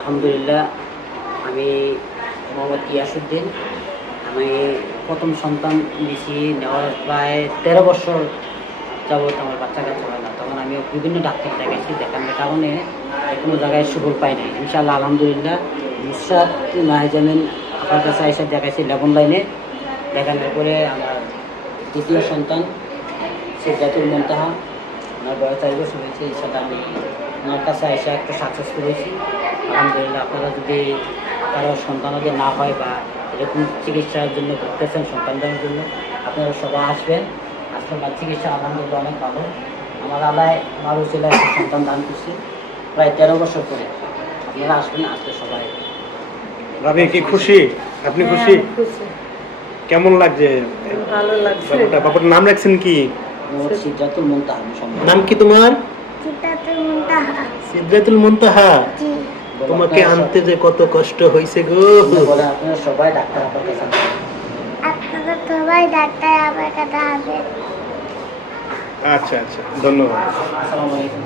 আলহামদুলিল্লাহ, আমি মোহাম্মদ ইয়াসউদ্দিন। আমি প্রথম সন্তান নিয়েছি নেওয়ার প্রায় 13 বছর যাবৎ আমার বাচ্চা-কাচ্চা হয় না। তখন আমি বিভিন্ন ডাক্তার দেখাইছি, দেখানোর কারণে কোনো জায়গায় সুফল পাই নাই। ইনশাআল্লাহ আলহামদুলিল্লাহ নুসরাত মাহজামিন আপনার কাছে এসে দেখাইছি লেবন লাইনে। দেখানোর পরে আমার দ্বিতীয় সন্তান সিদরাতুল মুনতাহা, আমার বয়স 4 বছর হয়েছে। ইনশাআল্লাহ আমি আমার কাছে এসে একটু সাকসেসফুল হয়েছি আলহামদুলিল্লাহ। আপনারা যদি কারো সন্তানাদের না হয় বা এরকম চিকিৎসার জন্য ঘুরতেছেন সন্তানদের জন্য, আপনারা সবাই আসবেন। আসলে আমার চিকিৎসা আলহামদুলিল্লাহ অনেক ভালো। আমার আলায় আমার ছেলে একটা সন্তান দান করছি প্রায় 13 বছর পরে। আপনারা আসবেন, আসলে সবাই। ভাবি কি খুশি? আপনি খুশি? কেমন লাগছে? ভালো লাগছে। বাবার নাম রাখছেন কি? মোহাম্মদ সিদরাতুল মুনতাহা। নাম কি তোমার? সিদরাতুল মুনতাহা। সিদরাতুল মুনতাহা। জি। তোমাকে আনতে যে কত কষ্ট হয়েছে গো। বলে আপনারা সবাই ডাক্তার আপনার কাছে আসবেন। আপনারা সবাই ডাক্তার আমার কাছে আসবেন। আচ্ছা আচ্ছা, ধন্যবাদ। আসসালামু আলাইকুম।